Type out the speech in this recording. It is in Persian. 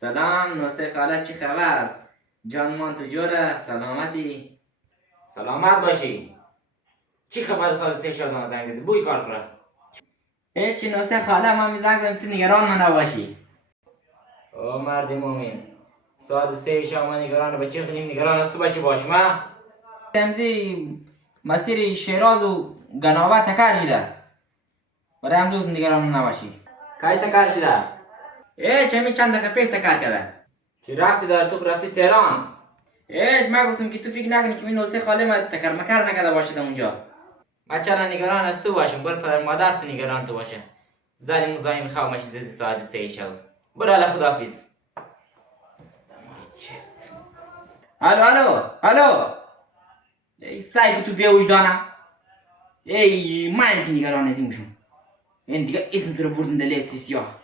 سلام نوسه خاله، چی خبر؟ جان مان تو جوره؟ سلامتی؟ سلامت باشی. چی خبر سال سه شادم زنگ زدی؟ بوی کار کنه. هیچی نوسه خاله، ما میزنگم تو نگران من نباشی. او مرد مومن، ساعت سه شام نگران بچه خونیم نگران است تو بچه باش ما. امزی مسیر شیراز و گناوه تکر شده، برای امروز نگران من نباشی. کای تکر شده؟ هیچ همی چند دقیقه پیش تکر کرده. چی رفتی دار تو رفتی تهران؟ هیچ ما گفتم که تو فکر نکنی که این نوسه خاله ما تکر مکر نکرده باشد اونجا. بچه را نگران است تو باشم، بر پدر مادر تو نگران تو باشه. زنی مزاحم خواه ماشین دزی ساعت سه شو. برو حالا خداحافظ. الو الو الو، ای سعی که تو بیا وجدانه. ای من که نگران از این بشم. این دیگه اسم تو رو بردن در لیست سیاه.